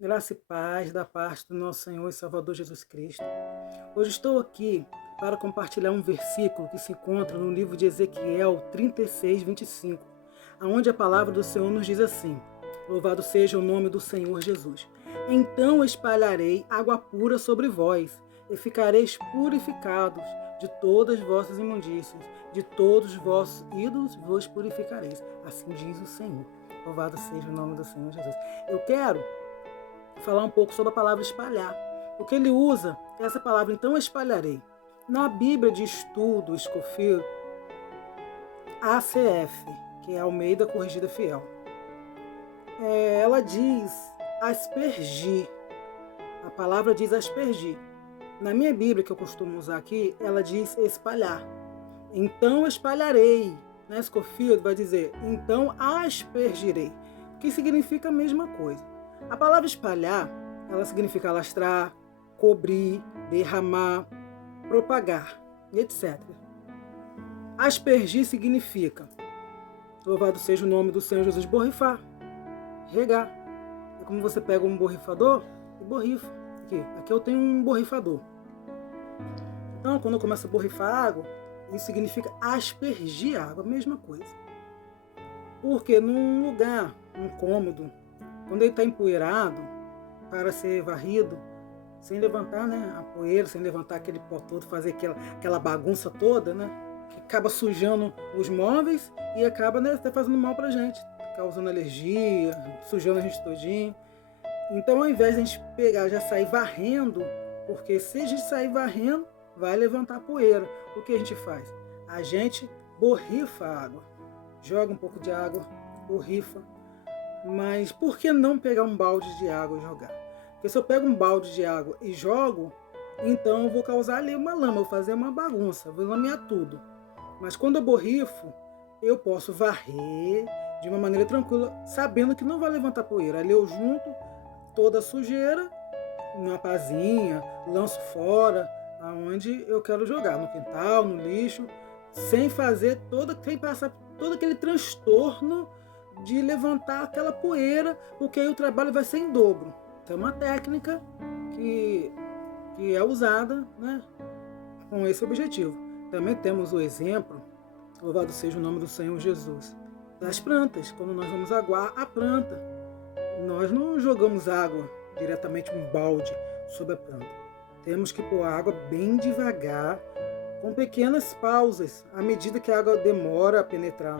Graça e paz da parte do nosso Senhor e Salvador Jesus Cristo. Hoje estou aqui para compartilhar um versículo que se encontra no livro de Ezequiel 36, 25, onde a palavra do Senhor nos diz assim: Louvado seja o nome do Senhor Jesus. Então espalharei água pura sobre vós, e ficareis purificados de todas as vossas imundícias, de todos os vossos ídolos vos purificareis. Assim diz o Senhor. Louvado seja o nome do Senhor Jesus. Eu quero falar um pouco sobre a palavra espalhar. O que ele usa é essa palavra, então espalharei. Na Bíblia de Estudo Scofield, ACF, que é Almeida Corrigida Fiel, ela diz aspergir. A palavra diz aspergir. Na minha Bíblia, que eu costumo usar aqui, ela diz espalhar. Então espalharei. Na Scofield vai dizer, então aspergirei, que significa a mesma coisa. A palavra espalhar, ela significa alastrar, cobrir, derramar, propagar, etc. Aspergir significa, louvado seja o nome do Senhor Jesus, borrifar, regar. É como você pega um borrifador e borrifa. Aqui eu tenho um borrifador. Então, quando eu começo a borrifar água, isso significa aspergir água, a mesma coisa. Porque num lugar, num cômodo, quando ele está empoeirado para ser varrido, sem levantar, né, a poeira, sem levantar aquele pó todo, fazer aquela bagunça toda, né, que acaba sujando os móveis e acaba, né, até fazendo mal para a gente, causando alergia, sujando a gente todinho. Então, ao invés de a gente pegar, já sair varrendo, porque se a gente sair varrendo, vai levantar poeira. O que a gente faz? A gente borrifa a água, joga um pouco de água, borrifa. Mas por que não pegar um balde de água e jogar? Porque se eu pego um balde de água e jogo, então eu vou causar ali uma lama, vou fazer uma bagunça, vou lamear tudo. Mas quando eu borrifo, eu posso varrer de uma maneira tranquila, sabendo que não vai levantar poeira. Ali eu junto toda a sujeira numa pazinha, lanço fora, aonde eu quero jogar, no quintal, no lixo, sem passar todo aquele transtorno de levantar aquela poeira, porque aí o trabalho vai ser em dobro. Então é uma técnica que é usada, né, com esse objetivo. Também temos o exemplo, louvado seja o nome do Senhor Jesus, das plantas. Quando nós vamos aguar a planta, nós não jogamos água diretamente um balde sobre a planta. Temos que pôr a água bem devagar, com pequenas pausas, à medida que a água demora a penetrar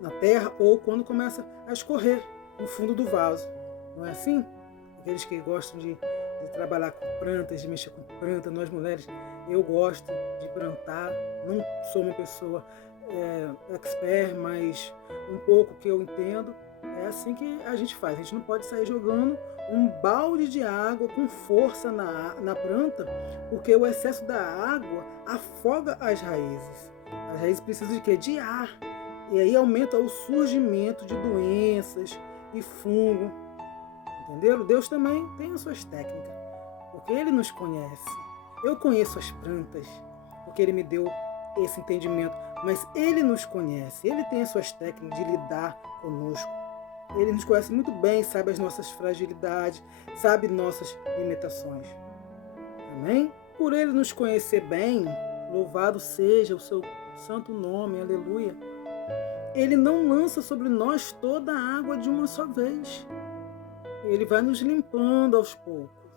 na terra ou quando começa a escorrer no fundo do vaso. Não é assim? Aqueles que gostam de trabalhar com plantas, de mexer com planta, nós mulheres, eu gosto de plantar. Não sou uma pessoa expert, mas um pouco que eu entendo. É assim que a gente faz. A gente não pode sair jogando um balde de água com força na planta, porque o excesso da água afoga as raízes. As raízes precisam de quê? De ar. E aí aumenta o surgimento de doenças e fungo. Entenderam? Deus também tem as suas técnicas, porque Ele nos conhece. Eu conheço as plantas, porque Ele me deu esse entendimento. Mas Ele nos conhece. Ele tem as suas técnicas de lidar conosco. Ele nos conhece muito bem, sabe as nossas fragilidades, sabe nossas limitações. Amém? Por Ele nos conhecer bem, louvado seja o seu santo nome, aleluia. Ele não lança sobre nós toda a água de uma só vez. Ele vai nos limpando aos poucos.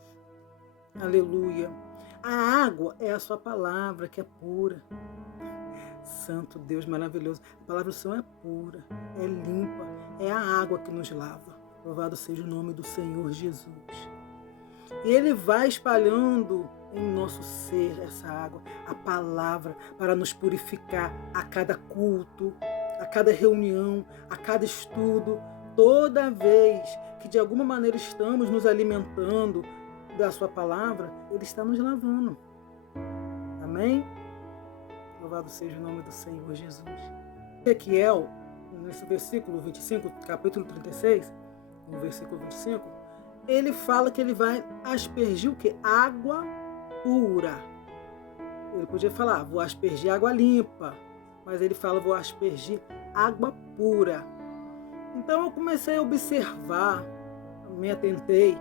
Aleluia. A água é a sua palavra, que é pura. Santo Deus maravilhoso. A palavra do Senhor é pura, é limpa, é a água que nos lava. Louvado seja o nome do Senhor Jesus. E Ele vai espalhando em nosso ser essa água, a palavra, para nos purificar a cada culto, a cada reunião, a cada estudo. Toda vez que de alguma maneira estamos nos alimentando da sua palavra, Ele está nos lavando. Amém? Louvado seja o nome do Senhor Jesus. Ezequiel, nesse versículo 25, capítulo 36, no versículo 25, ele fala que ele vai aspergir o quê? Água pura. Ele podia falar, vou aspergir água limpa, mas ele fala, vou aspergir água pura. Então eu comecei a observar me atentei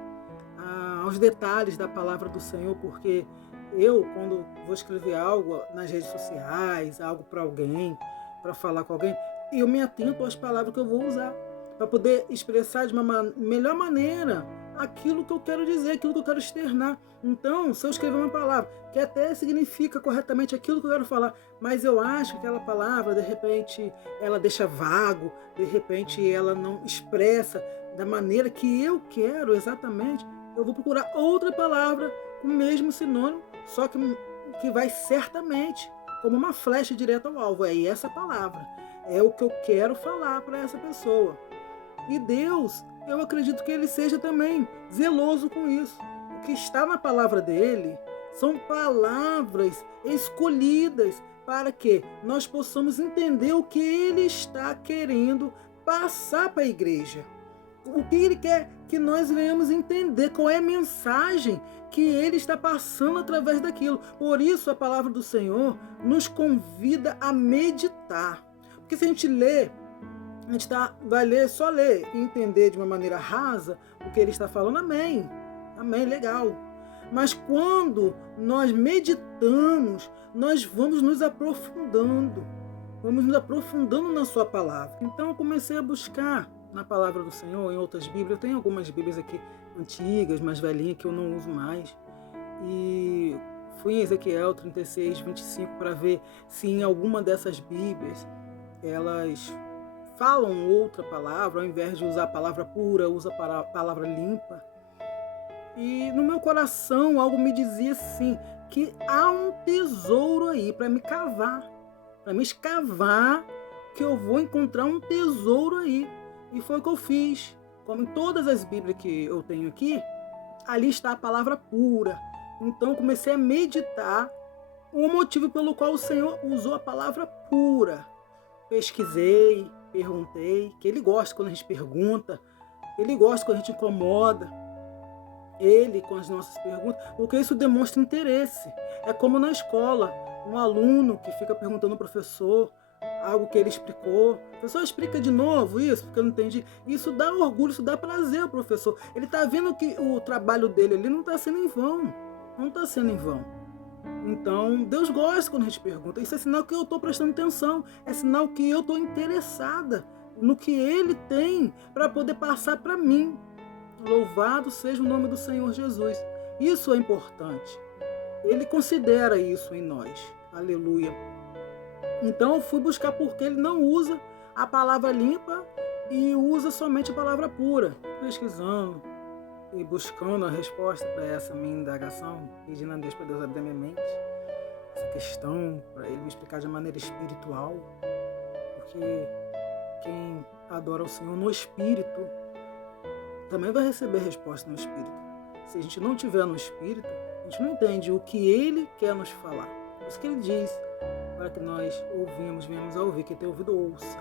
aos detalhes da palavra do Senhor, porque eu, quando vou escrever algo nas redes sociais, algo para alguém, para falar com alguém, eu me atento às palavras que eu vou usar, para poder expressar de uma melhor maneira aquilo que eu quero dizer, aquilo que eu quero externar. Então, se eu escrever uma palavra que até significa corretamente aquilo que eu quero falar, mas eu acho que aquela palavra, de repente, ela deixa vago, de repente ela não expressa da maneira que eu quero exatamente, eu vou procurar outra palavra com o mesmo sinônimo, só que vai certamente como uma flecha direto ao alvo. É essa palavra, é o que eu quero falar para essa pessoa. E Deus, eu acredito que Ele seja também zeloso com isso. O que está na palavra dele são palavras escolhidas para que nós possamos entender o que Ele está querendo passar para a igreja. O que Ele quer que nós venhamos entender, qual é a mensagem que Ele está passando através daquilo. Por isso a palavra do Senhor nos convida a meditar. Porque se a gente lê, a gente vai ler, só ler e entender de uma maneira rasa o que Ele está falando, amém. Amém, legal. Mas quando nós meditamos, nós vamos nos aprofundando. Vamos nos aprofundando na sua palavra. Então eu comecei a buscar na palavra do Senhor, em outras Bíblias. Eu tenho algumas Bíblias aqui antigas, mais velhinhas, que eu não uso mais. E fui em Ezequiel 36, 25 para ver se em alguma dessas Bíblias elas falam outra palavra, ao invés de usar a palavra pura, usa a palavra limpa. E no meu coração algo me dizia assim, que há um tesouro aí para me cavar, para me escavar, que eu vou encontrar um tesouro aí. E foi o que eu fiz. Como em todas as Bíblias que eu tenho aqui, ali está a palavra pura. Então comecei a meditar o motivo pelo qual o Senhor usou a palavra pura. Pesquisei, perguntei, que Ele gosta quando a gente pergunta, Ele gosta quando a gente incomoda Ele com as nossas perguntas, porque isso demonstra interesse. É como na escola, um aluno que fica perguntando ao professor algo que ele explicou. O professor explica de novo isso, porque eu não entendi. Isso dá orgulho, isso dá prazer ao professor. Ele está vendo que o trabalho dele ali não está sendo em vão. Não está sendo em vão. Então, Deus gosta quando a gente pergunta. Isso é sinal que eu estou prestando atenção. É sinal que eu estou interessada no que Ele tem para poder passar para mim. Louvado seja o nome do Senhor Jesus. Isso é importante. Ele considera isso em nós. Aleluia. Então eu fui buscar porque ele não usa a palavra limpa e usa somente a palavra pura. Pesquisando e buscando a resposta para essa minha indagação, pedindo a Deus para Deus abrir minha mente, essa questão, para Ele me explicar de maneira espiritual, porque quem adora o Senhor no Espírito também vai receber resposta no Espírito. Se a gente não tiver no Espírito, a gente não entende o que Ele quer nos falar. Por isso que Ele diz, para que nós venhamos a ouvir, quem tem ouvido ouça.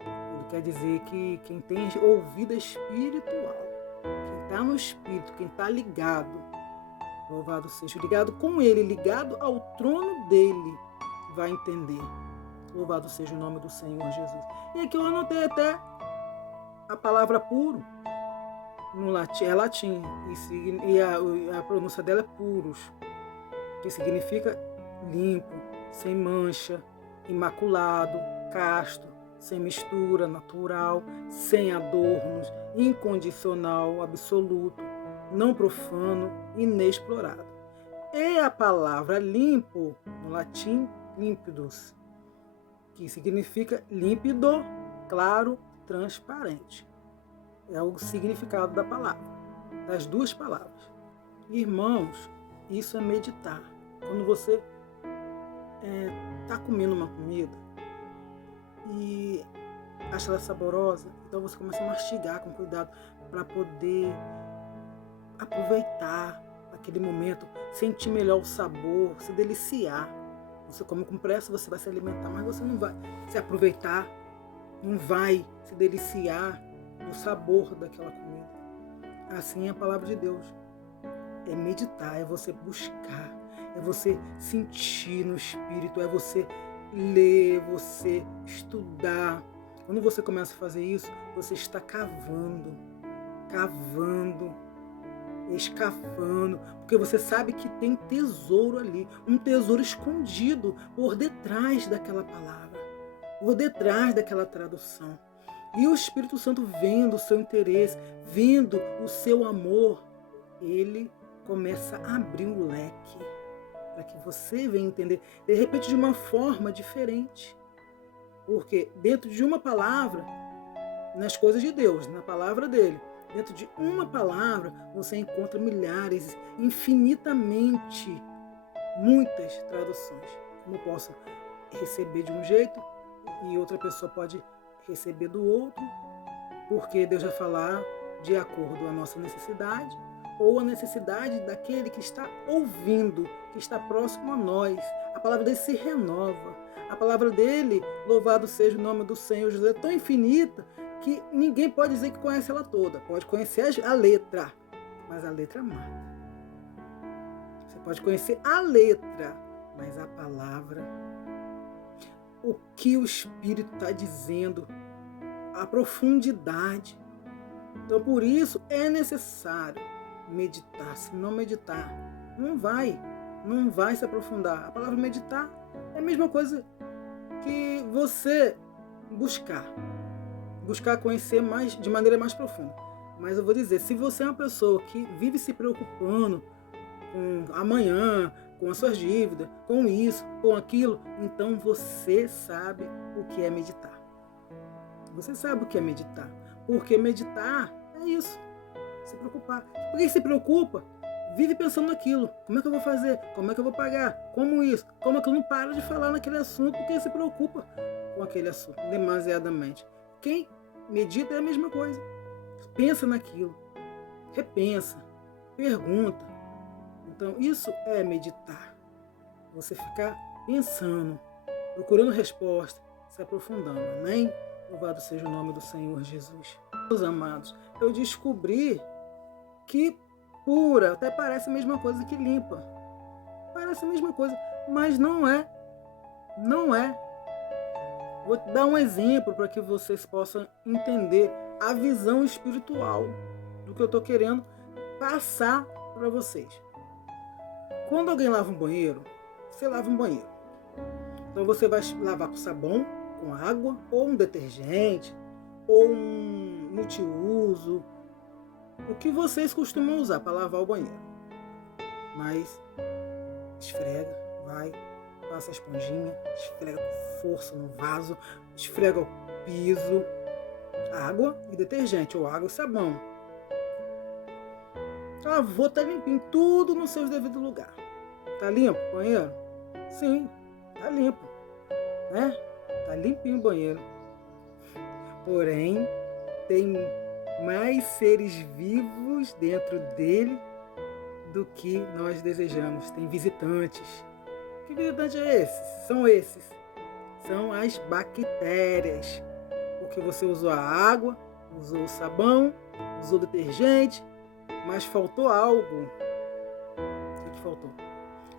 Ele quer dizer que quem tem ouvido espiritual, quem está no Espírito, quem está ligado, louvado seja, ligado com Ele, ligado ao trono dEle, vai entender. Louvado seja o nome do Senhor Jesus. E aqui eu anotei até a palavra puro, no latim, é latim, e a pronúncia dela é puros, que significa limpo, sem mancha, imaculado, casto, sem mistura, natural, sem adornos, incondicional, absoluto, não profano, inexplorado. E a palavra limpo, no latim, límpidos, que significa límpido, claro, transparente. É o significado da palavra, das duas palavras. Irmãos, isso é meditar. Quando você está comendo uma comida e acha ela saborosa, então você começa a mastigar com cuidado para poder aproveitar aquele momento, sentir melhor o sabor, se deliciar. Você come com pressa, você vai se alimentar, mas você não vai se aproveitar, não vai se deliciar do sabor daquela comida. Assim é a palavra de Deus. É meditar, é você buscar, é você sentir no Espírito, é você ler, você estudar. Quando você começa a fazer isso, você está cavando. cavando, escavando, porque você sabe que tem tesouro ali, um tesouro escondido por detrás daquela palavra, por detrás daquela tradução. E o Espírito Santo, vendo o seu interesse, vendo o seu amor, ele começa a abrir o leque para que você venha entender, de repente de uma forma diferente. Porque dentro de uma palavra, nas coisas de Deus, na palavra dele, dentro de uma palavra, você encontra milhares, infinitamente, muitas traduções. Como eu posso receber de um jeito e outra pessoa pode receber do outro, porque Deus vai falar de acordo com a nossa necessidade ou a necessidade daquele que está ouvindo, que está próximo a nós. A palavra dele se renova. A palavra dele, louvado seja o nome do Senhor Jesus, é tão infinita que ninguém pode dizer que conhece ela toda. Pode conhecer a letra, mas a letra mata. Você pode conhecer a letra, mas a palavra, o que o Espírito está dizendo, a profundidade. Então, por isso, é necessário meditar. Se não meditar, não vai se aprofundar. A palavra meditar é a mesma coisa que você buscar conhecer mais, de maneira mais profunda. Mas eu vou dizer, se você é uma pessoa que vive se preocupando com amanhã, com as suas dívidas, com isso, com aquilo, então você sabe o que é meditar. Você sabe o que é meditar. Porque meditar é isso, se preocupar. Por que se preocupa? Vive pensando naquilo. Como é que eu vou fazer? Como é que eu vou pagar? Como isso? Como é que eu não paro de falar naquele assunto? Porque se preocupa com aquele assunto demasiadamente. Quem medita é a mesma coisa. Pensa naquilo. Repensa. Pergunta. Então isso é meditar. Você ficar pensando, procurando resposta, se aprofundando. Amém? Louvado seja o nome do Senhor Jesus. Meus amados, eu descobri que pura até parece a mesma coisa que limpa. Parece a mesma coisa, mas não é. Não é. Vou dar um exemplo para que vocês possam entender a visão espiritual do que eu estou querendo passar para vocês. Quando alguém lava um banheiro, você lava um banheiro. Então você vai lavar com sabão, com água, ou um detergente, ou um multiuso, o que vocês costumam usar para lavar o banheiro. Mas esfrega, vai, passa a esponjinha, esfrega com força no vaso, esfrega o piso, água e detergente, ou água e sabão. Lavou, tá limpinho, tudo no seu devido lugar. Tá limpo o banheiro? Sim, tá limpo, né? Tá limpinho o banheiro. Porém, tem mais seres vivos dentro dele do que nós desejamos. Tem visitantes. Que visitante é esse? São esses. São as bactérias. Porque você usou a água, usou o sabão, usou o detergente, mas faltou algo. O que faltou?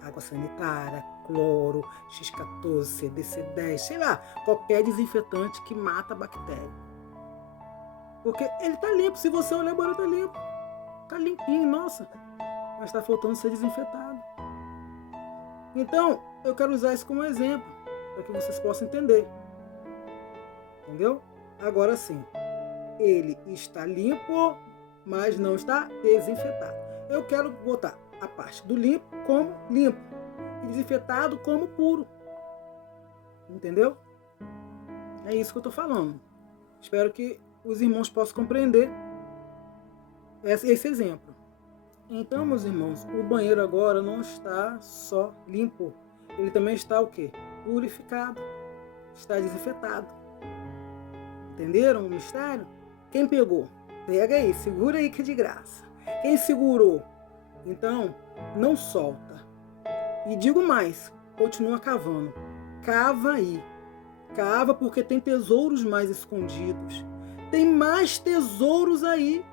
Água sanitária, cloro, X14, CDC10, sei lá, qualquer desinfetante que mata a bactéria. Porque ele tá limpo, se você olhar o banheiro tá limpo. Tá limpinho, nossa. Mas está faltando ser desinfetado. Então, eu quero usar isso como exemplo, para que vocês possam entender. Entendeu? Agora sim, ele está limpo, mas não está desinfetado. Eu quero botar a parte do limpo como limpo e desinfetado como puro. Entendeu? É isso que eu estou falando. Espero que os irmãos possam compreender esse exemplo. Então, meus irmãos, o banheiro agora não está só limpo. Ele também está o quê? Purificado. Está desinfetado. Entenderam o mistério? Quem pegou? Pega aí, segura aí que é de graça. Quem segurou? Então, não solta. E digo mais, continua cavando. Cava aí. Cava porque tem tesouros mais escondidos. Tem mais tesouros aí.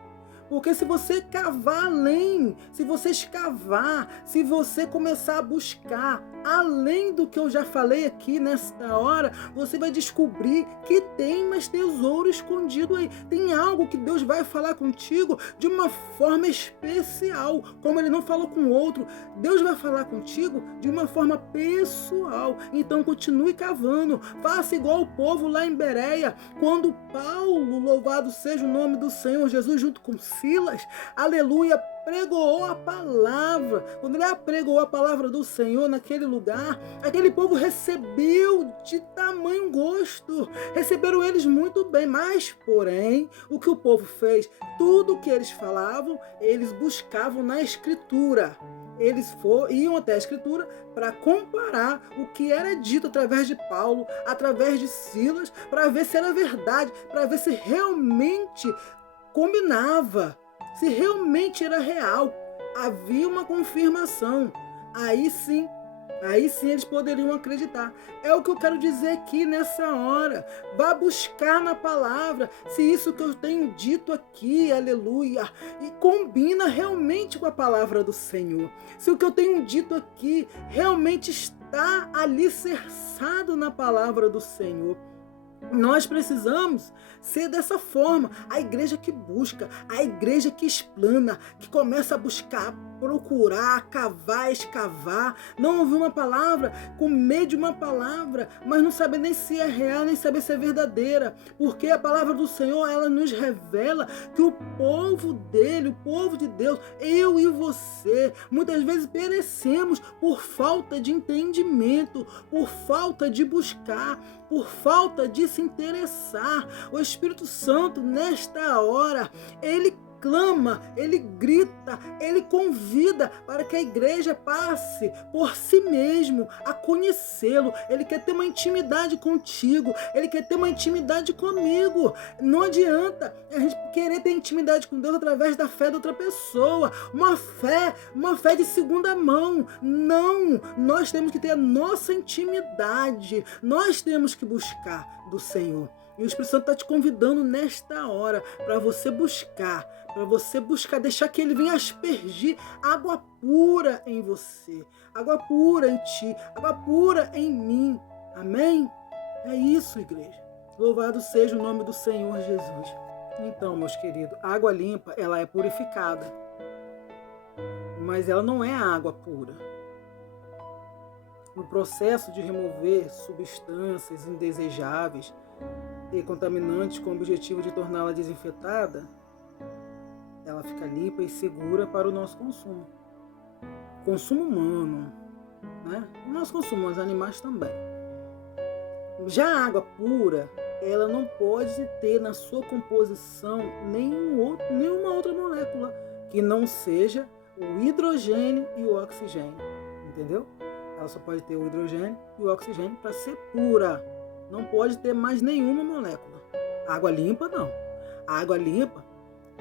Porque se você cavar além, se você escavar, se você começar a buscar além do que eu já falei aqui nesta hora, você vai descobrir que tem mais tesouro escondido aí. Tem algo que Deus vai falar contigo de uma forma especial, como Ele não falou com outro. Deus vai falar contigo de uma forma pessoal. Então continue cavando. Faça igual o povo lá em Bereia, quando Paulo, louvado seja o nome do Senhor Jesus, junto com Silas, aleluia, pregoou a palavra. Quando ele pregoou a palavra do Senhor naquele lugar, aquele povo recebeu de tamanho gosto. Receberam eles muito bem, mas, porém, o que o povo fez? Tudo o que eles falavam, eles buscavam na Escritura. Eles iam até a Escritura para comparar o que era dito através de Paulo, através de Silas, para ver se era verdade, para ver se realmente combinava, se realmente era real. Havia uma confirmação. Aí sim eles poderiam acreditar. É o que eu quero dizer aqui nessa hora. Vá buscar na palavra se isso que eu tenho dito aqui, aleluia, e combina realmente com a palavra do Senhor. Se o que eu tenho dito aqui realmente está alicerçado na palavra do Senhor. Nós precisamos ser dessa forma, a igreja que busca, a igreja que explana, que começa a buscar, procurar, cavar, escavar, não ouvir uma palavra, com medo de uma palavra, mas não saber nem se é real, nem saber se é verdadeira, porque a palavra do Senhor, ela nos revela que o povo dele, o povo de Deus, eu e você, muitas vezes perecemos por falta de entendimento, por falta de buscar, por falta de se interessar. O Espírito Santo, nesta hora, ele clama, ele grita, ele convida para que a igreja passe por si mesmo a conhecê-lo. Ele quer ter uma intimidade contigo, ele quer ter uma intimidade comigo. Não adianta a gente querer ter intimidade com Deus através da fé de outra pessoa, uma fé de segunda mão. Não, nós temos que ter a nossa intimidade, nós temos que buscar do Senhor. E o Espírito Santo está te convidando nesta hora para você buscar, deixar que Ele venha aspergir água pura em você, água pura em ti, água pura em mim. Amém? É isso, igreja. Louvado seja o nome do Senhor Jesus. Então, meus queridos, a água limpa, ela é purificada, mas ela não é a água pura. No processo de remover substâncias indesejáveis e contaminantes com o objetivo de torná-la desinfetada, ela fica limpa e segura para o nosso consumo. Consumo humano, né? O nosso consumo, os animais também. Já a água pura, ela não pode ter na sua composição nenhuma outra molécula que não seja o hidrogênio e o oxigênio, entendeu? Ela só pode ter o hidrogênio e o oxigênio para ser pura. Não pode ter mais nenhuma molécula. A água limpa, não. A água limpa,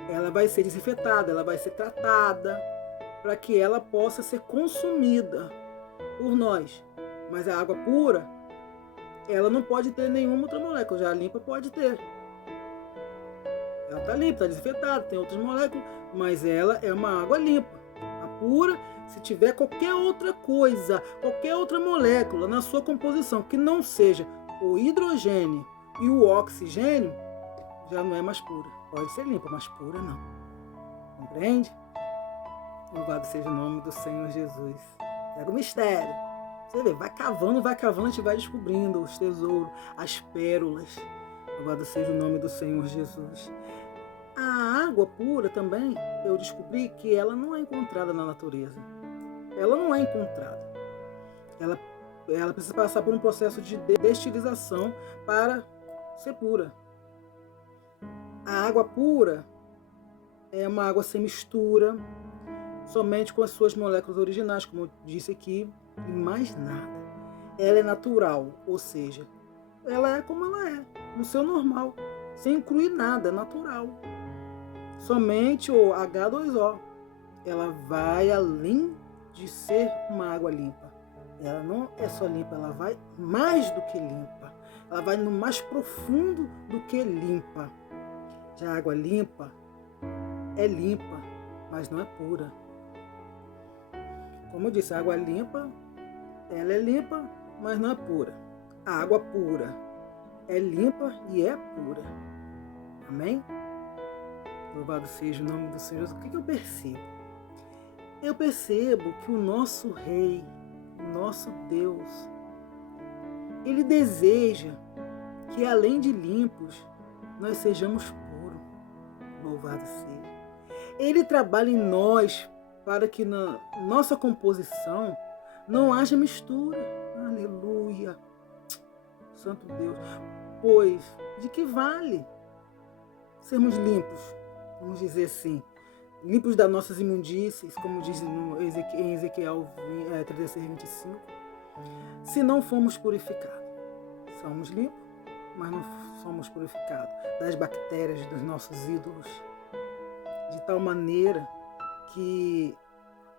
ela vai ser desinfetada, ela vai ser tratada para que ela possa ser consumida por nós. Mas a água pura, ela não pode ter nenhuma outra molécula. Já a limpa pode ter. Ela está limpa, está desinfetada, tem outras moléculas, mas ela é uma água limpa. A pura, se tiver qualquer outra coisa, qualquer outra molécula na sua composição que não seja o hidrogênio e o oxigênio, já não é mais pura. Pode ser limpa, mas pura não. Compreende? Louvado seja o nome do Senhor Jesus. Pega o mistério. Você vê, vai cavando, a gente vai descobrindo os tesouros, as pérolas. Louvado seja o nome do Senhor Jesus. A água pura também, eu descobri que ela não é encontrada na natureza. Ela não é encontrada. Ela precisa passar por um processo de destilização para ser pura. A água pura é uma água sem mistura, somente com as suas moléculas originais, como eu disse aqui, e mais nada. Ela é natural, ou seja, ela é como ela é, no seu normal, sem incluir nada, natural. Somente o H2O. Ela vai além de ser uma água limpa. Ela não é só limpa, ela vai mais do que limpa. Ela vai no mais profundo do que limpa. Já a água limpa, é limpa, mas não é pura. Como eu disse, a água limpa, ela é limpa, mas não é pura. A água pura é limpa e é pura. Amém? Louvado seja o nome do Senhor. O que eu percebo? Eu percebo que o nosso Rei, o nosso Deus, Ele deseja que além de limpos, nós sejamos puros. Louvado seja. Ele trabalha em nós para que na nossa composição não haja mistura. Aleluia. Santo Deus. Pois, de que vale sermos limpos? Vamos dizer assim, limpos das nossas imundícies, como diz em Ezequiel 36, 25, se não fomos purificados. Somos limpos, mas não somos purificados das bactérias dos nossos ídolos, de tal maneira que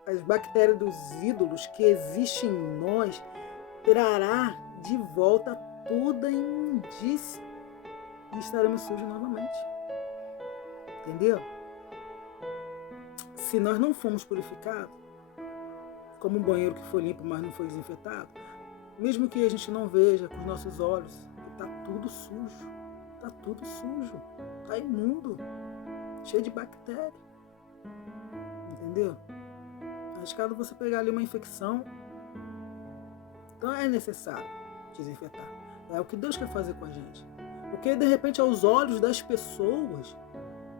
as bactérias dos ídolos que existem em nós trará de volta toda a imundície e estaremos sujos novamente. Entendeu? Se nós não fomos purificados, como um banheiro que foi limpo, mas não foi desinfetado, mesmo que a gente não veja com os nossos olhos, está tudo sujo, está imundo, cheio de bactéria. Entendeu? Arriscado você pegar ali uma infecção. Então é necessário desinfetar. É o que Deus quer fazer com a gente. Porque de repente aos olhos das pessoas,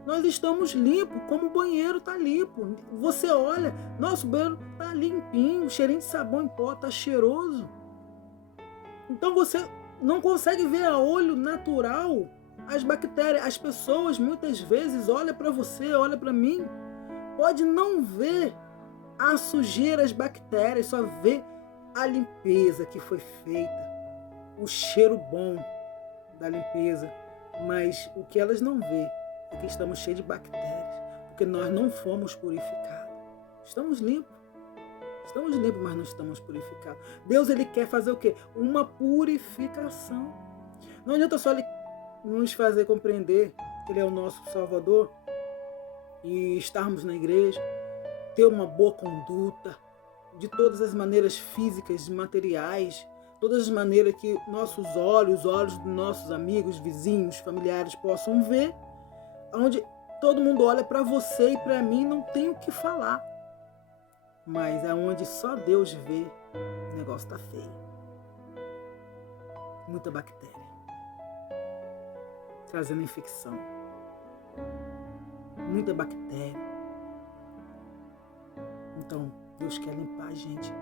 nós estamos limpos, como o banheiro está limpo. Você olha, nosso banheiro está limpinho, cheirinho de sabão em pó, está cheiroso. Então você não consegue ver a olho natural as bactérias. As pessoas muitas vezes olham para você, olham para mim, pode não ver a sujeira, as bactérias, só vê a limpeza que foi feita, o cheiro bom da limpeza. Mas o que elas não vê é que estamos cheios de bactérias, porque nós não fomos purificados. Estamos limpos, mas não estamos purificados. Deus, Ele quer fazer o quê? Uma purificação. Não adianta só Ele nos fazer compreender que Ele é o nosso Salvador e estarmos na igreja, ter uma boa conduta, de todas as maneiras físicas, materiais, todas as maneiras que nossos olhos, os olhos dos nossos amigos, vizinhos, familiares possam ver, onde todo mundo olha para você e para mim, não tem o que falar. Mas aonde só Deus vê, o negócio está feio. Muita bactéria, trazendo infecção. Muita bactéria. Então, Deus quer limpar a gente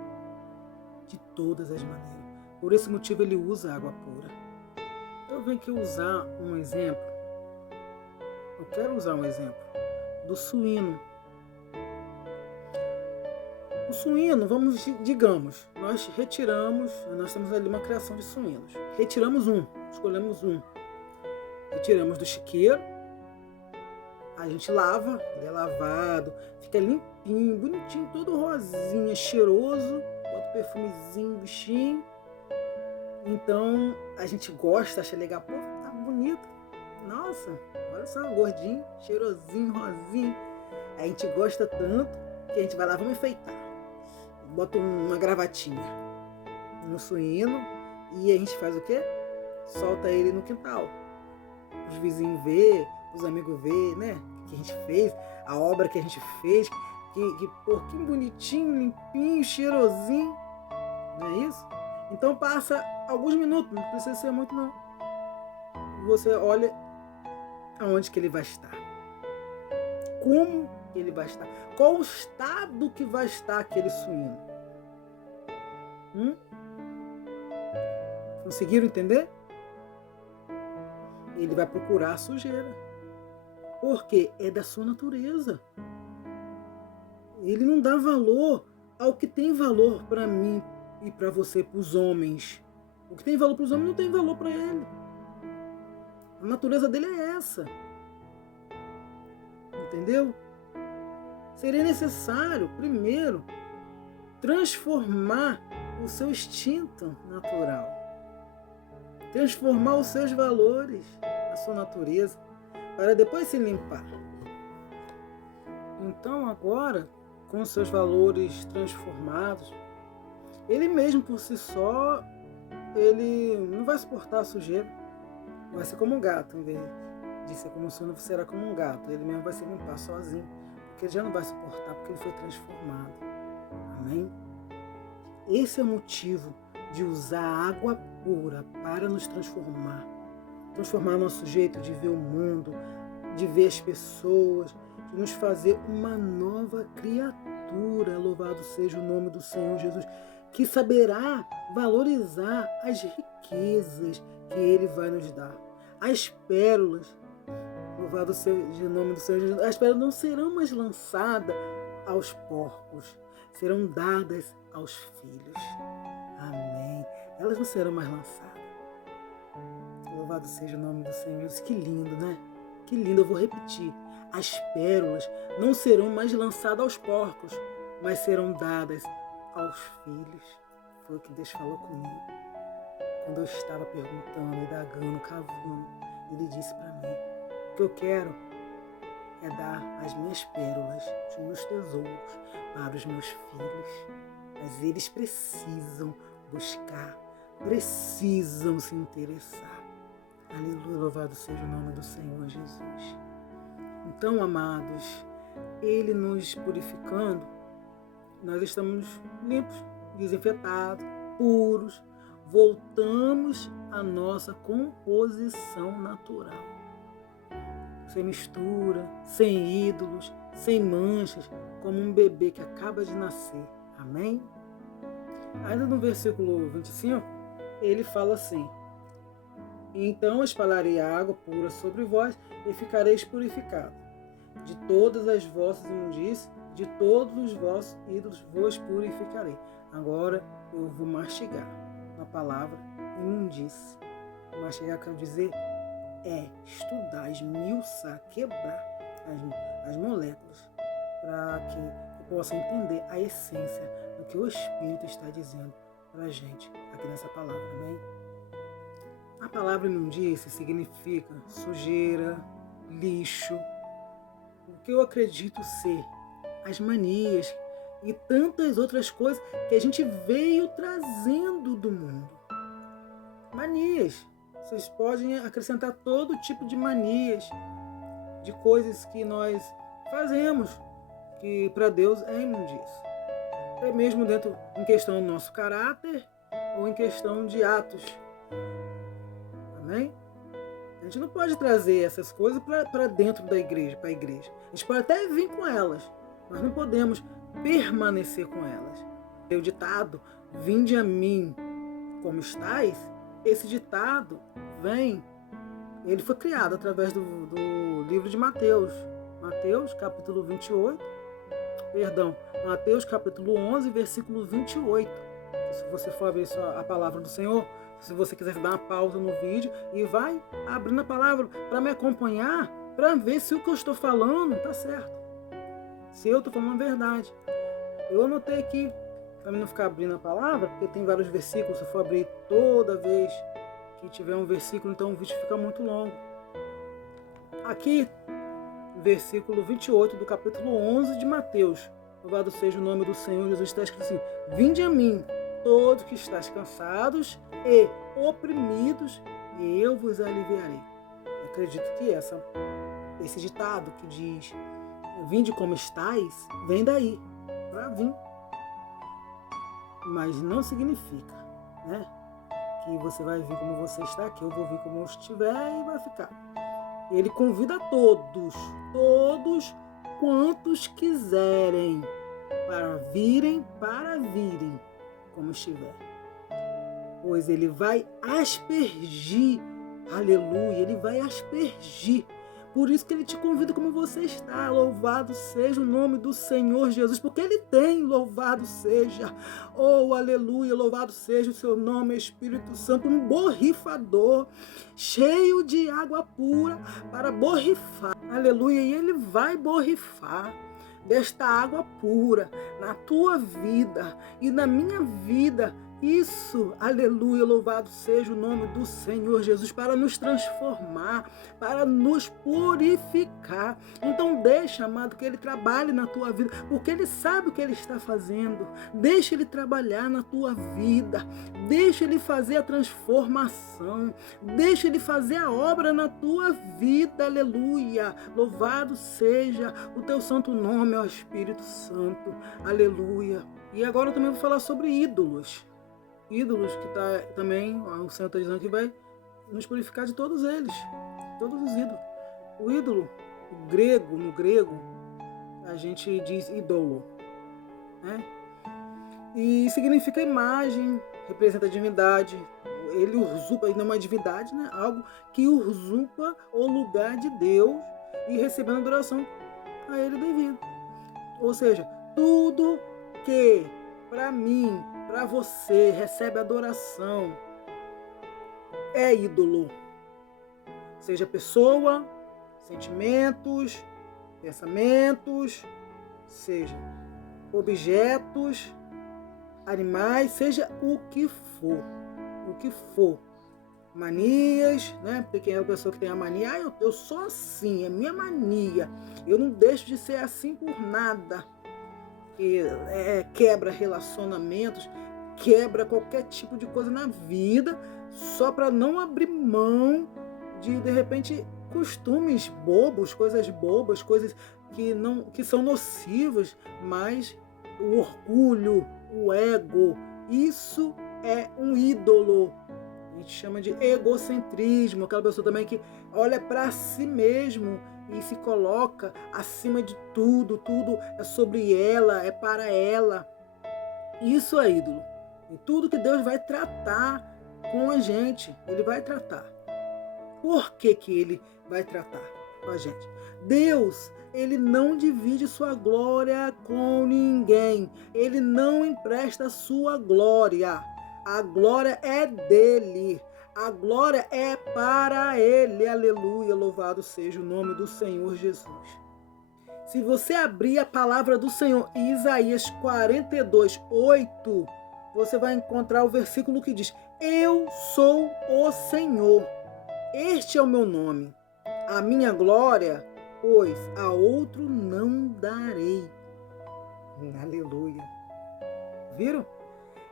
de todas as maneiras. Por esse motivo, Ele usa água pura. Eu venho aqui usar um exemplo. Eu quero usar um exemplo do suíno. O suíno, digamos, nós temos ali uma criação de suínos. Escolhemos um. Retiramos do chiqueiro, a gente lava, ele é lavado, fica limpinho, bonitinho, todo rosinha, cheiroso, bota o perfumezinho, bichinho. Então, a gente gosta, acha legal, pô, tá bonito. Nossa, olha só, gordinho, cheirosinho, rosinho. A gente gosta tanto que a gente vai lá, vamos enfeitar. Bota uma gravatinha no suíno e a gente faz o quê? Solta ele no quintal. Os vizinhos vê, os amigos vê, né? Que a gente fez, a obra que a gente fez, que porquinho bonitinho, limpinho, cheirosinho. Não é isso? Então passa alguns minutos, não precisa ser muito não. Você olha aonde que ele vai estar. Como ele vai estar. Qual o estado que vai estar aquele suíno? Conseguiram entender? Ele vai procurar a sujeira. Porque é da sua natureza. Ele não dá valor ao que tem valor para mim e para você, para os homens. O que tem valor para os homens não tem valor para ele. A natureza dele é essa. Entendeu? Seria necessário, primeiro, transformar o seu instinto natural. Transformar os seus valores, a sua natureza, para depois se limpar. Então agora, com seus valores transformados, ele mesmo por si só, ele não vai suportar a sujeira. Vai ser como um gato, em vez de ser como um sono, será como um gato. Ele mesmo vai se limpar sozinho, porque ele já não vai suportar, porque ele foi transformado. Amém? Esse é o motivo de usar a água pura para nos transformar. Transformar nosso jeito de ver o mundo, de ver as pessoas, de nos fazer uma nova criatura. Louvado seja o nome do Senhor Jesus, que saberá valorizar as riquezas que Ele vai nos dar. As pérolas, louvado seja o nome do Senhor Jesus, as pérolas não serão mais lançadas aos porcos, serão dadas aos filhos. Amém. Elas não serão mais lançadas. Louvado seja o nome do Senhor Jesus. Que lindo, né? Que lindo, eu vou repetir. As pérolas não serão mais lançadas aos porcos, mas serão dadas aos filhos. Foi o que Deus falou comigo. Quando eu estava perguntando, indagando, cavando, Ele disse para mim: o que eu quero é dar as minhas pérolas, os meus tesouros para os meus filhos. Mas eles precisam buscar, precisam se interessar. Aleluia, louvado seja o nome do Senhor Jesus. Então, amados, Ele nos purificando, nós estamos limpos, desinfetados, puros, voltamos à nossa composição natural. Sem mistura, sem ídolos, sem manchas, como um bebê que acaba de nascer. Amém? Ainda no versículo 25, ele fala assim: então espalharei a água pura sobre vós e ficareis purificados. De todas as vossas imundícies, de todos os vossos ídolos vos purificarei. Agora eu vou mastigar na palavra imundície. Mastigar quer dizer estudar, esmiuçar, quebrar as moléculas, para que eu possa entender a essência do que o Espírito está dizendo para a gente aqui nessa palavra. Amém? A palavra imundície significa sujeira, lixo, o que eu acredito ser as manias e tantas outras coisas que a gente veio trazendo do mundo. Manias. Vocês podem acrescentar todo tipo de manias, de coisas que nós fazemos, que para Deus é imundície. Até mesmo dentro, em questão do nosso caráter ou em questão de atos. Amém? A gente não pode trazer essas coisas para dentro da igreja, para a igreja. A gente pode até vir com elas, mas não podemos permanecer com elas. O ditado, vinde a mim como estais, esse ditado ele foi criado através do livro de Mateus. Mateus, capítulo 28, Mateus, capítulo 11, versículo 28. Se você for abrir a palavra do Senhor, se você quiser dar uma pausa no vídeo e vai abrindo a palavra para me acompanhar, para ver se o que eu estou falando está certo. Se eu estou falando a verdade. Eu anotei aqui, para mim não ficar abrindo a palavra, porque tem vários versículos, se eu for abrir toda vez que tiver um versículo, então o vídeo fica muito longo. Aqui, versículo 28 do capítulo 11 de Mateus. Louvado seja o nome do Senhor Jesus, está escrito assim: vinde a mim, todos que estáis cansados e oprimidos, e eu vos aliviarei. Eu acredito que esse ditado que diz vinde como estáis, vem daí, para vir. Mas não significa, né, que você vai vir como você está, que eu vou vir como eu estiver e vai ficar. Ele convida todos quantos quiserem, para virem como estiver. Pois ele vai aspergir, aleluia, ele vai aspergir. Por isso que ele te convida como você está. Louvado seja o nome do Senhor Jesus, porque ele tem, louvado seja. Oh, aleluia, louvado seja o seu nome, Espírito Santo, um borrifador, cheio de água pura para borrifar. Aleluia, e ele vai borrifar desta água pura na tua vida e na minha vida Isso, aleluia, louvado seja o nome do Senhor Jesus, para nos transformar, para nos purificar. Então deixa, amado, que Ele trabalhe na tua vida, porque Ele sabe o que Ele está fazendo. Deixa Ele trabalhar na tua vida, deixa Ele fazer a transformação, deixa Ele fazer a obra na tua vida, aleluia. Louvado seja o teu santo nome, ó Espírito Santo, aleluia. E agora eu também vou falar sobre ídolos. Ídolos que tá também, o Senhor está dizendo que vai nos purificar de todos eles, todos os ídolos. O ídolo, no grego, a gente diz ídolo, né? E significa imagem, representa a divindade. Ele usurpa, não é uma divindade, né? Algo que usurpa o lugar de Deus e recebendo adoração a Ele devido. Ou seja, tudo que para mim, para você, recebe adoração, é ídolo. Seja pessoa, sentimentos, pensamentos, seja objetos, animais, seja o que for. Manias, né? Porque quem é a pessoa que tem a mania, eu sou assim, é minha mania, eu não deixo de ser assim por nada. Que quebra relacionamentos, quebra qualquer tipo de coisa na vida, só para não abrir mão de repente, costumes bobos, coisas que são nocivas, mas o orgulho, o ego, isso é um ídolo. A gente chama de egocentrismo, aquela pessoa também que olha para si mesmo e se coloca acima de tudo, tudo é sobre ela, é para ela. Isso é ídolo. E tudo que Deus vai tratar com a gente, Ele vai tratar. Por que Ele vai tratar com a gente? Deus, Ele não divide sua glória com ninguém. Ele não empresta sua glória. A glória é dele. A glória é para Ele. Aleluia, louvado seja o nome do Senhor Jesus. Se você abrir a palavra do Senhor em Isaías 42:8, você vai encontrar o versículo que diz: Eu sou o Senhor, este é o meu nome, a minha glória, pois a outro não darei. Aleluia. Viram?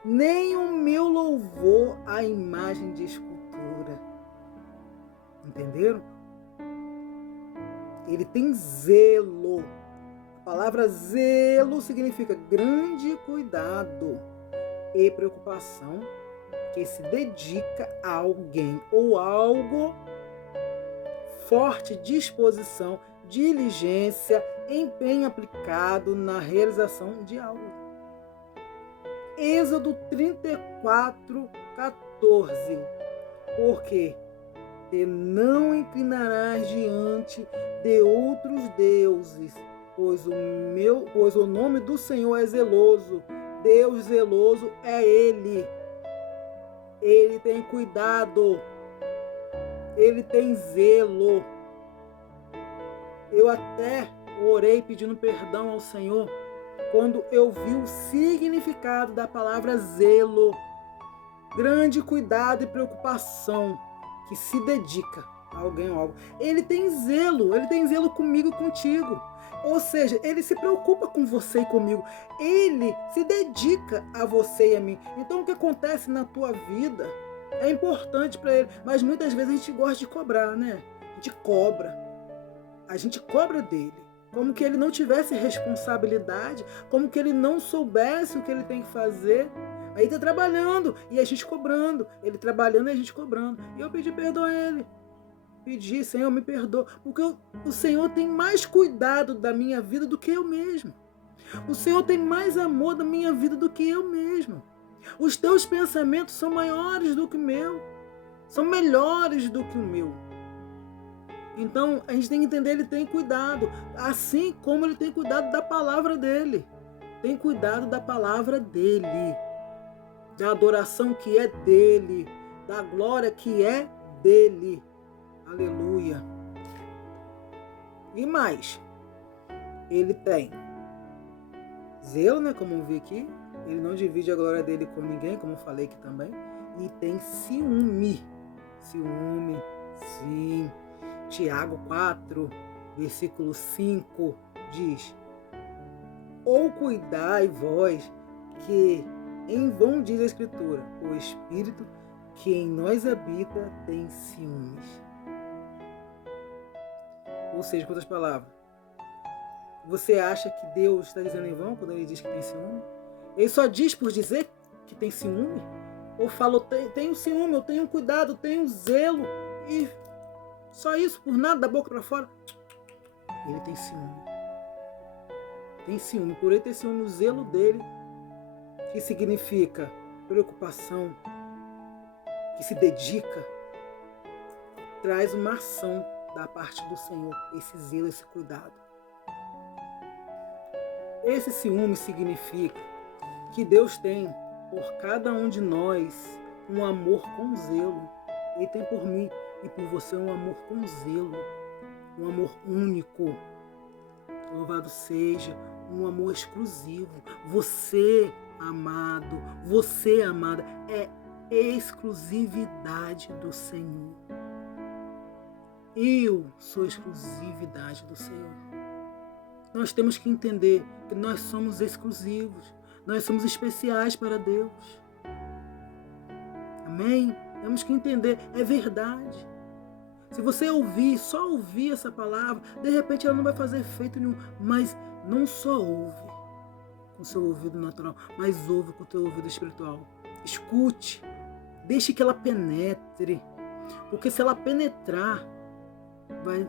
Nem o meu louvor à imagem de escultura. Entenderam? Ele tem zelo. A palavra zelo significa grande cuidado e preocupação que se dedica a alguém ou algo, forte disposição, diligência, empenho aplicado na realização de algo. Êxodo 34:14. Porque te não inclinarás diante de outros deuses, pois o nome do Senhor é zeloso. Deus zeloso é Ele. Ele tem cuidado. Ele tem zelo. Eu até orei pedindo perdão ao Senhor quando eu vi o significado da palavra zelo. Grande cuidado e preocupação que se dedica a alguém ou algo. Ele tem zelo comigo e contigo. Ou seja, Ele se preocupa com você e comigo. Ele se dedica a você e a mim. Então o que acontece na tua vida é importante para Ele. Mas muitas vezes a gente gosta de cobrar, né? A gente cobra dele. Como que ele não tivesse responsabilidade, como que ele não soubesse o que ele tem que fazer. Aí tá trabalhando e a gente cobrando. Ele trabalhando e a gente cobrando. E eu pedi perdão a Ele. Pedi, Senhor, me perdoa. Porque o Senhor tem mais cuidado da minha vida do que eu mesmo. O Senhor tem mais amor da minha vida do que eu mesmo. Os teus pensamentos são maiores do que o meu. São melhores do que o meu. Então, a gente tem que entender, Ele tem cuidado. Assim como Ele tem cuidado da palavra dEle. Tem cuidado da palavra dEle. Da adoração que é dEle. Da glória que é dEle. Aleluia. E mais, Ele tem Zelo, né, como eu vi aqui, ele não divide a glória dele com ninguém, como eu falei aqui também. E tem ciúme. Ciúme, sim. Tiago 4, versículo 5 diz: ou cuidai vós, que em vão diz a Escritura, o Espírito que em nós habita tem ciúmes. Ou seja, com outras palavras, você acha que Deus está dizendo em vão quando ele diz que tem ciúme? Ele só diz por dizer que tem ciúme? Ou fala, tenho ciúme, eu tenho cuidado, eu tenho zelo, e só isso, por nada, da boca para fora? Ele tem ciúme. Tem ciúme. Por ele ter ciúme, o zelo dele, que significa preocupação, que se dedica, traz uma ação da parte do Senhor, esse zelo, esse cuidado. Esse ciúme significa que Deus tem por cada um de nós um amor com zelo. Ele tem por mim e por você um amor com zelo, um amor único. Louvado seja, um amor exclusivo. Você, amado, você, amada, é exclusividade do Senhor. Eu sou exclusividade do Senhor. Nós temos que entender que nós somos exclusivos, nós somos especiais para Deus. Amém? Temos que entender, é verdade. Se você ouvir, só ouvir essa palavra, de repente ela não vai fazer efeito nenhum, mas não só ouve com o seu ouvido natural, mas ouve com o teu ouvido espiritual. Escute, deixe que ela penetre, porque se ela penetrar, vai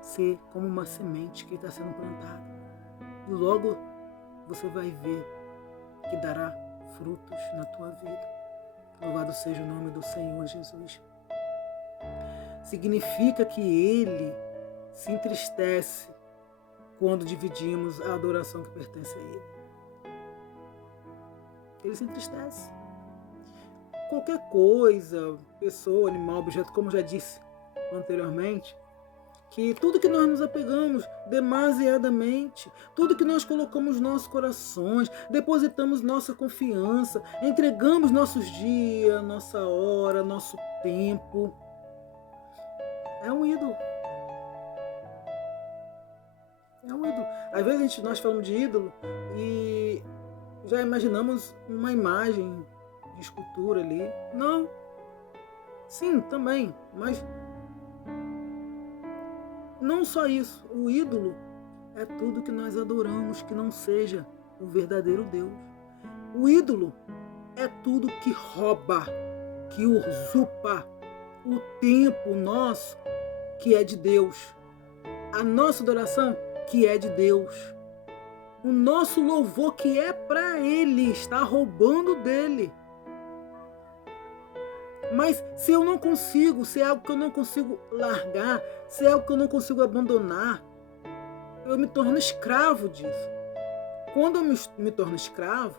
ser como uma semente que está sendo plantada. E logo você vai ver que dará frutos na tua vida. Louvado seja o nome do Senhor Jesus. Significa que Ele se entristece quando dividimos a adoração que pertence a Ele. Ele se entristece. Qualquer coisa, pessoa, animal, objeto, como já disse anteriormente, que tudo que nós nos apegamos demasiadamente, tudo que nós colocamos nos nossos corações, depositamos nossa confiança, entregamos nossos dias, nossa hora, nosso tempo, é um ídolo. É um ídolo. Às vezes nós falamos de ídolo e já imaginamos uma imagem de escultura ali. Não. Sim, também, mas não só isso, o ídolo é tudo que nós adoramos que não seja o verdadeiro Deus. O ídolo é tudo que rouba, que usurpa o tempo nosso, que é de Deus. A nossa adoração, que é de Deus. O nosso louvor, que é para Ele, está roubando dele. Mas se eu não consigo, se é algo que eu não consigo largar, se é algo que eu não consigo abandonar, eu me torno escravo disso. Quando eu me torno escravo,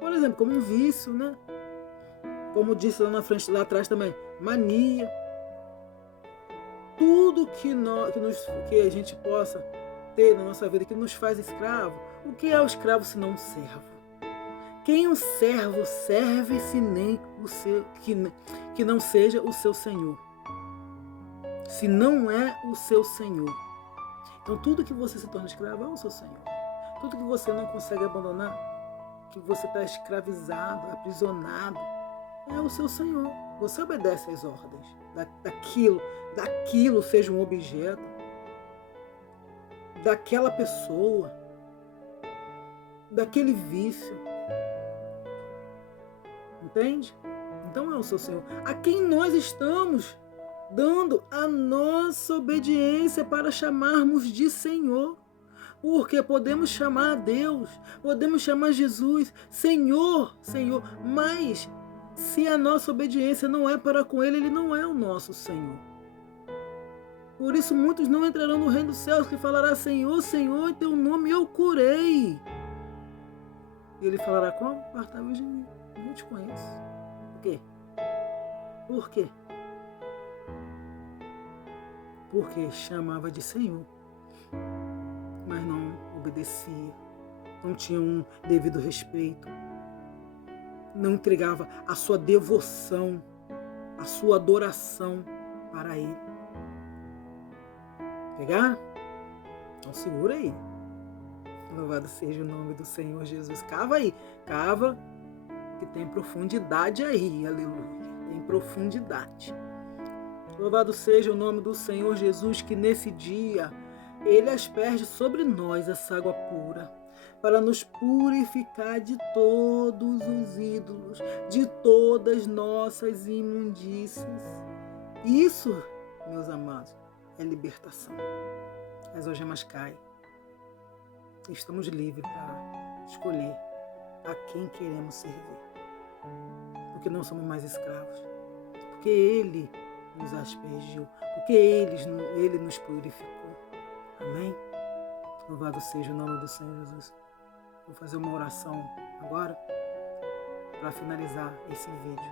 por exemplo, como um vício, né? Como disse lá na frente, lá atrás também, mania. Tudo que a gente possa ter na nossa vida que nos faz escravo. O que é o escravo se não um servo? Quem o servo serve se nem o seu, que não seja o seu senhor? Se não é o seu senhor. Então tudo que você se torna escravo é o seu senhor. Tudo que você não consegue abandonar, que você está escravizado, aprisionado, é o seu senhor. Você obedece às ordens daquilo seja um objeto, daquela pessoa, daquele vício. Entende? Então é o seu Senhor. A quem nós estamos dando a nossa obediência para chamarmos de Senhor. Porque podemos chamar a Deus, podemos chamar Jesus, Senhor, Senhor. Mas se a nossa obediência não é para com Ele, Ele não é o nosso Senhor. Por isso muitos não entrarão no reino dos céus, que falará, Senhor, Senhor, em teu nome eu curei. E Ele falará, como? Apartai-vos de mim. Não te conheço. Por quê? Por quê? Porque chamava de Senhor, mas não obedecia, não tinha um devido respeito, não entregava a sua devoção, a sua adoração para Ele. Pegar? Então segura aí. Louvado seja o nome do Senhor Jesus. Cava aí, cava, que tem profundidade aí, aleluia. Tem profundidade. Louvado seja o nome do Senhor Jesus, que nesse dia Ele asperge sobre nós essa água pura, para nos purificar de todos os ídolos, de todas nossas imundícies. Isso, meus amados, é libertação. As algemas caem. Estamos livres para escolher a quem queremos servir. Porque não somos mais escravos. Porque Ele nos aspergiu. Porque Ele nos purificou. Amém? Louvado seja o nome do Senhor Jesus. Vou fazer uma oração agora para finalizar esse vídeo.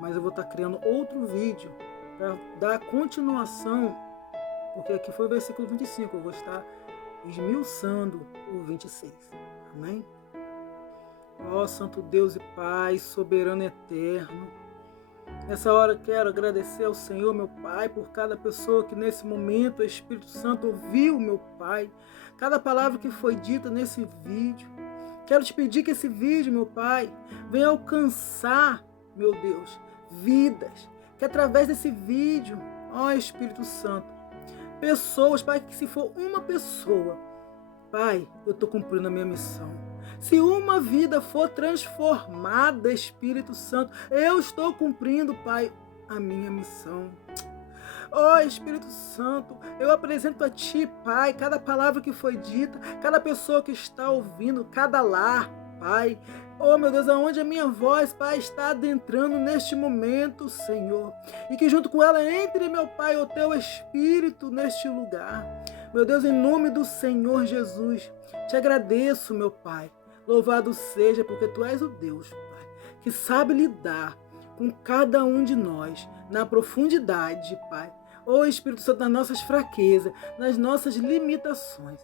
Mas eu vou estar criando outro vídeo para dar continuação, porque aqui foi o versículo 25. Eu vou estar esmiuçando o 26. Amém? Ó Santo Deus e Pai, soberano e eterno, nessa hora quero agradecer ao Senhor, meu Pai, por cada pessoa que nesse momento o Espírito Santo ouviu, meu Pai, cada palavra que foi dita nesse vídeo. Quero te pedir que esse vídeo, meu Pai, venha alcançar, meu Deus, vidas, que através desse vídeo, ó Espírito Santo, pessoas, Pai, que se for uma pessoa, Pai, eu estou cumprindo a minha missão. Se uma vida for transformada, Espírito Santo, eu estou cumprindo, Pai, a minha missão. Ó Espírito Santo, eu apresento a Ti, Pai, cada palavra que foi dita, cada pessoa que está ouvindo, cada lar, Pai. Oh, meu Deus, aonde a minha voz, Pai, está adentrando neste momento, Senhor. E que junto com ela entre, meu Pai, o Teu Espírito neste lugar. Meu Deus, em nome do Senhor Jesus, te agradeço, meu Pai. Louvado seja, porque Tu és o Deus, Pai, que sabe lidar com cada um de nós na profundidade, Pai. Oh, Espírito Santo, nas nossas fraquezas, nas nossas limitações.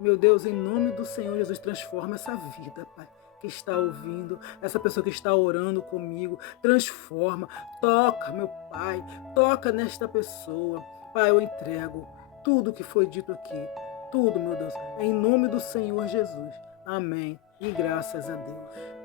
Meu Deus, em nome do Senhor Jesus, transforma essa vida, Pai, que está ouvindo, essa pessoa que está orando comigo, transforma, toca, meu Pai, toca nesta pessoa. Pai, eu entrego tudo que foi dito aqui, tudo, meu Deus, em nome do Senhor Jesus. Amém. E graças a Deus.